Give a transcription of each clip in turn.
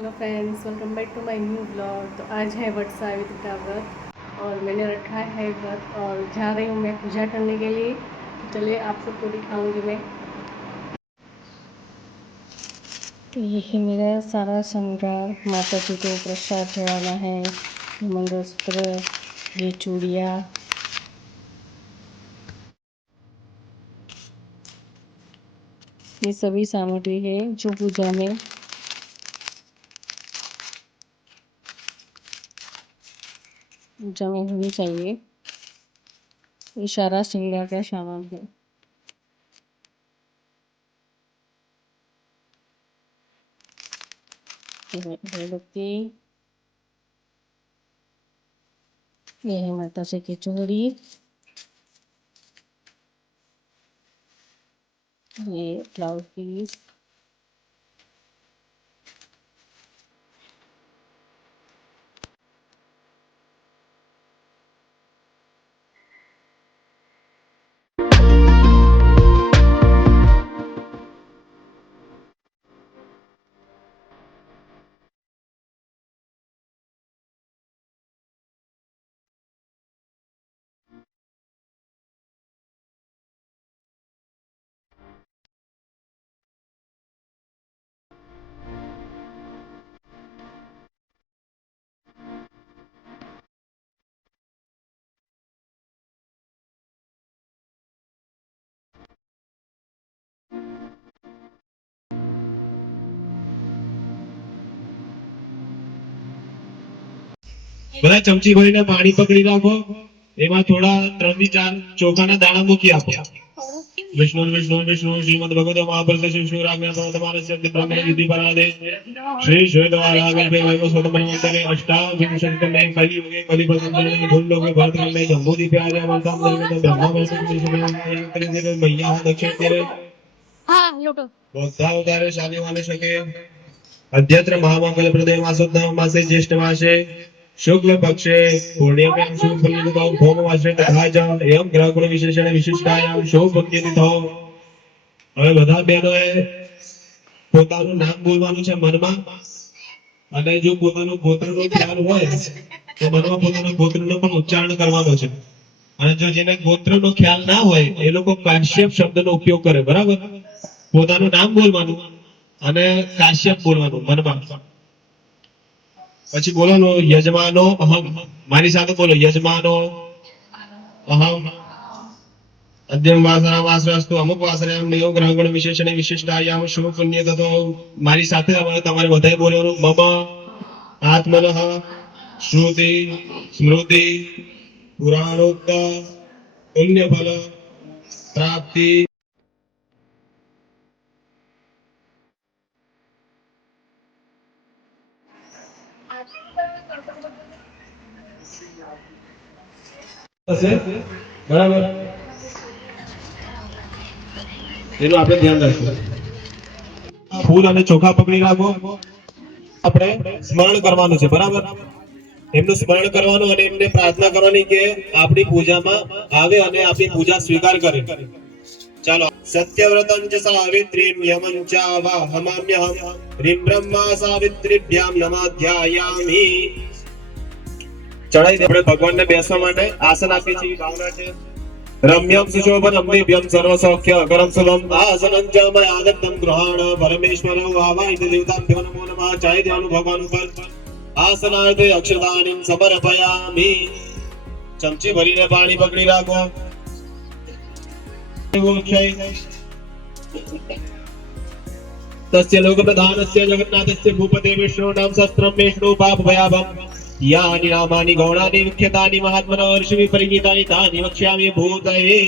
Hello friends, welcome back to my new blog. तो आज है वट सावित्री का व्रत और मैंने रखा है व्रत और जा रही हूँ मैं पूजा करने के लिए। तो चलिए आपको तो दिखाऊंगी मैं। तो ये है मेरा सारा श्रृंगार। माता जी को प्रसाद चढ़ाना है, मंगलसूत्र, ये चूड़ियाँ, ये सभी सामग्री है जो पूजा में होनी चाहिए। ये सारा श्रृंगार का सामान है। अगरबत्ती, ये है माता जी की चूड़ी, ये ब्लाउज पीस, બધા ચમચી ભરીને પાણી પકડી રાખો. એમાં થોડા 3 થી 4 ચોખાના દાણા મૂકી આપો. વિષ્ણુ વિષ્ણુ વિષ્ણુ શ્રીમદ ભગવતો મહાપુરુષ શ્રી વિષ્ણુ રાગના તમારસ્ય બ્રહ્મ વિધિ પરાદે શ્રી શ્વેતવારાગે વૈવ સોતમન્યંતરે અષ્ટાવિંશતિમે કલિયુગે કલિપ્રસંગે ભૂલોકે ભરતખંડે જંબૂદીપ્યાય મંતમ દર્શને બ્રહ્મા મૈયા દક્ષિણ તીરે બધા અવતારે શાલિવાને શકે अद्यत्र महामंगल प्रदय मासोत्तम मासे ज्येष्ठ मासे शुक्ल पक्षे पूर्णिमा शुभ फलितो भौम मासे तथा च एवं ग्रह गुण विशेषण विशिष्टायाम शुभ फलितो હવે બધા બહેનોએ પોતાનું નામ બોલવાનું છે મનમાં અને જો પોતાનું ગોત્રનો ખ્યાલ હોય તો મનમાં પોતાના ગોત્રનો પણ ઉચ્ચારણ કરવાનો છે અને જો જેને ગોત્રનો ખ્યાલ ના હોય એ લોકો કાશ્યપ શબ્દનો ઉપયોગ કરે. બરાબર, પોતાનું નામ બોલવાનું અને કાશ્યપ બોલવાનું મનમાં. પછી બોલવાનું યજમાનો અહમ. મારી સાથે બોલો યજમાનો અહમ અદ્યમ વાસના વાસનાસ્તુ અમુક વાસનાયામ નિયોગ ગ્રહગુણ વિશેષણે વિશિષ્ટાયામ શુભ પુણ્ય તતો. મારી સાથે તમારે બધાએ બોલવાનું મમ આત્મનઃ શ્રુતિ સ્મૃતિ પુરાણોક્ત પુણ્ય ફલ પ્રાપ્તિ. બરાબર, એનું આપણે ધ્યાન રાખવું. ફૂલ અને ચોખા પકડી રાખો. આપણે સ્મરણ કરવાનું છે. બરાબર, એમનું સ્મરણ કરવાનું અને એમને પ્રાર્થના કરવાની કે આપણી પૂજામાં આવે અને આપણી પૂજા સ્વીકાર કરે. ચાલો. સત્યવ્રતં ચ સાવિત્રીમ યમં ચ વાહમામ્યહમ રીમ બ્રહ્મા સાવિત્રીભ્યામ નમાધ્યાયામિ. ચડાઈ દે. આપણે ભગવાનને બેસવા માટે આસન આપીએ છીએ. ભાવના છે રમ્યમ સુશોભનમ દિવ્યમ સર્વસૌખ્ય કરમ સુલમ આસનં ચ મયાદત્તમ ગૃહાણ પરમેશ્વરં વાવાહિત દેવતાભ્યો નમો નમઃ. ચાહે દેવાનું ભગવાન ઉપર આસનાર્થે અક્ષતાનિ સમર્પયામિ. ચમચી ભરીને પાણી પકડી રાખો. तस्य लोक प्रधानस्य जगन्नाथस्य भूपते विष्णु नाम सहस्त्रम विष्णु पाप भयाभम यानि नामानि गौणानि मुख्यतानि महात्मनो ऋषि परिगीतानि तानि वक्ष्यामि भूतये.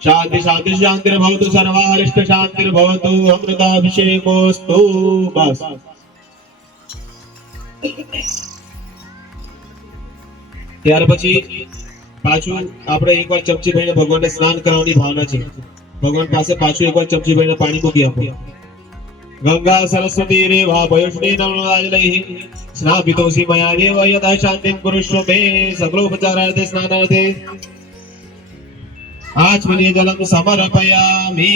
शांति शांति शांतिर्भवतु सर्वारिष्ट शांतिर्भवतु अमृताभिषेकोस्तु. बस. ત્યાર પછી પાછું આપણે એકવાર ચમચી ભરીને ભગવાનને સ્નાન કરાવવાની ભાવના છે. ભગવાન પાસે પાછું એકવાર ચમચી ભરીને પાણી મૂકી આપો. ગંગા સરસ્વતી રે વા ભયુષ્ણી નર્મદાજલૈ સ્નાપિતોસી મયા દેવ યથા શાંતિં કુરુષ્વ મે. સકલોપચારાર્થે સ્નાનાર્થે આચમનીય જલમ સમર્પયામિ.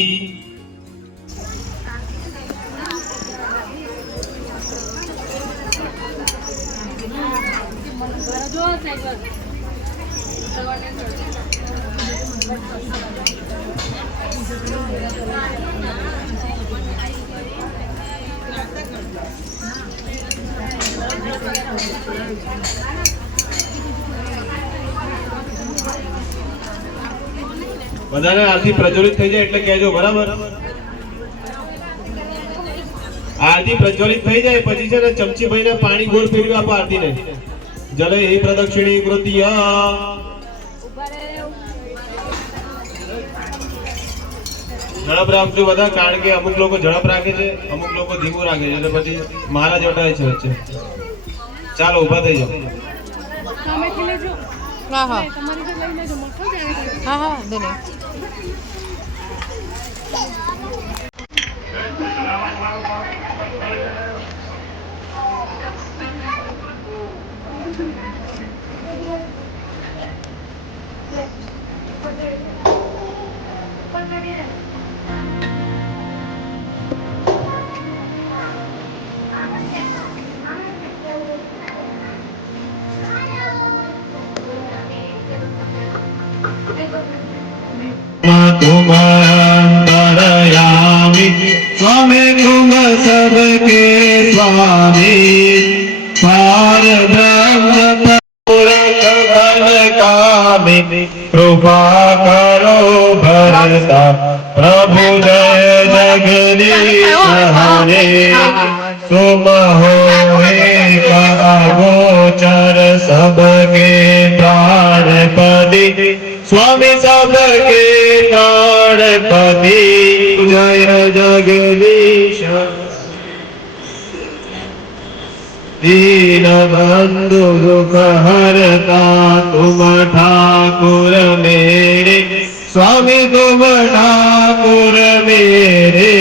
બધાને આરતી પ્રજ્વલિત થઈ જાય એટલે કહેજો, બરાબર? આરતી પ્રજ્વલિત થઈ જાય પછી છે ને ચમચી ભાઈને પાણી ગોળ ફેરવી આપો આરતીને. જલે હે પ્રદક્ષિણી કૃતિયા. ઝડપ રાખજો બધા, કારણ કે અમુક લોકો ઝડપ રાખે છે, અમુક લોકો ધીમું રાખે છે, એટલે પછી મહારાજ વટાય છે વચ્ચે. ચાલો ઊભા થઈ જાઓ. હા હા હા હા દોને तुमयामि स्वामी तुम सबके स्वामी पार ब्रह्म कामी कृपा करो भरता प्रभु जय जगदीश हरे तुम हो एक अगोचर सबके प्राणपति स्वामी सबके प्राणपति जय जगदीश दीन बंधु दुख हरता तुम ठाकुर मेरे स्वामी तुम ठाकुर मेरे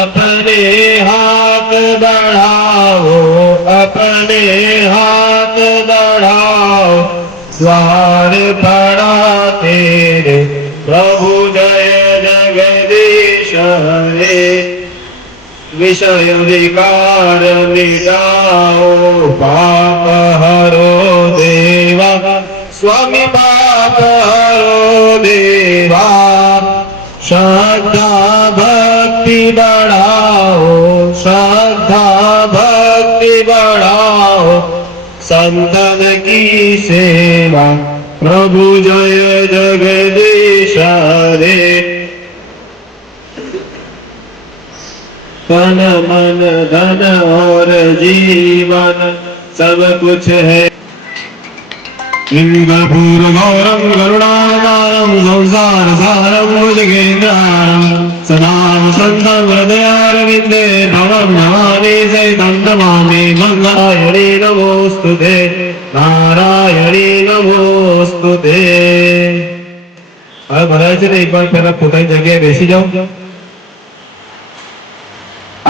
अपने हाथ बढ़ाओ अपने हाथ बढ़ाओ द्वार पड़ा तेरे प्रभु जय जगदीश हरे विषय विकार मिटाओ पाप हरो देवा स्वामी पाप हरो देवा श्रद्धा भक्ति बढ़ाओ श्रद्धा भक्ति बढ़ाओ संतन की सेवा प्रभु जय जगदीश हरे तन मन धन और जीवन सब कुछ है लिंगपूर गौरम करुणावतारम संसार सारम भुजगेन्द्राणम सदाम संतं हृदयारविन्दे भवं नमामि सहितं नमामि मंगलायणे नमोस्तुते नारायणे नमोस्तुते। હવે બધા છે ને એક વાર પહેલા પોતાની જગ્યાએ બેસી જાઓ.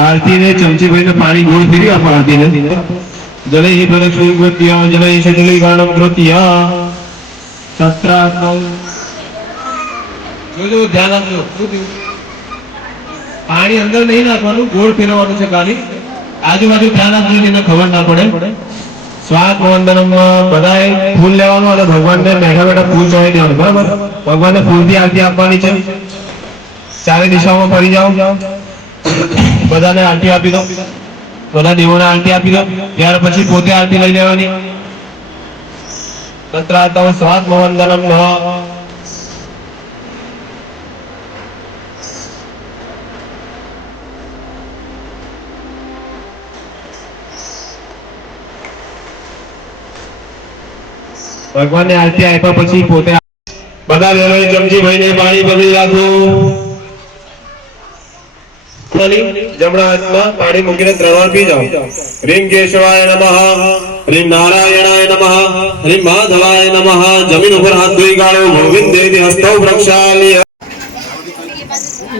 आरती ने चमची भाई ने पानी गोल फेरी आप आरती ने जले ही प्रदक्षिणी कृत्या जले ही शतली गानम कृत्या शस्त्रात्म जो ध्यान આપજો પાણી અંદર નહીં નાખવાનું ગોળ ફેરવવાનું છે ખાલી આજુબાજુ ધ્યાન આપજો એને ખબર ના પડે સ્વાદ વંદનમ બધાએ ફૂલ લેવાનું અને ભગવાનને બેઠા બેઠા ફૂલ ચડાવી દેવાનું બરાબર ભગવાનને ફૂલથી આરતી આપવાની છે ચારે દિશાઓમાં ફરી જાઓ બધાને આરતી આપી દો બધા દેવોને આરતી આપી દો ત્યાર પછી પોતે આરતી લઈ લેવાની તત્રાતમ સ્વાદ વંદનમ ભગવાનને આરતી આપ્યા પછી પોતે બધા દેવોએ ચમચી ભાઈને પાણી પકડી રાખો जमणा हाथમાં પાણી મૂકીને ત્રણ વાર પી જાઓ ह्रीं केशवाय नमः ह्रीं नारायणाय नमः ह्रीं माधवाय नमः जमीन ऊपर हाथ धोई गाड़ो गोविंदेति हस्तौ प्रक्षाल्य।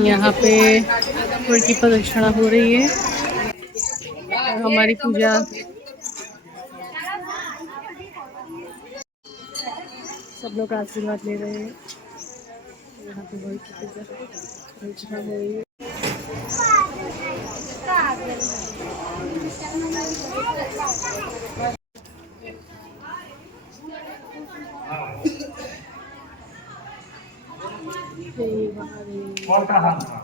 यहाँ पे थोड़ी की प्रदक्षिणा हो रही है और हमारी पूजा सब लोग आशीर्वाद ले रहे हैं। यहाँ पे वही की पूजा प्रदक्षिणा हो रही है। મોટા હાથમાં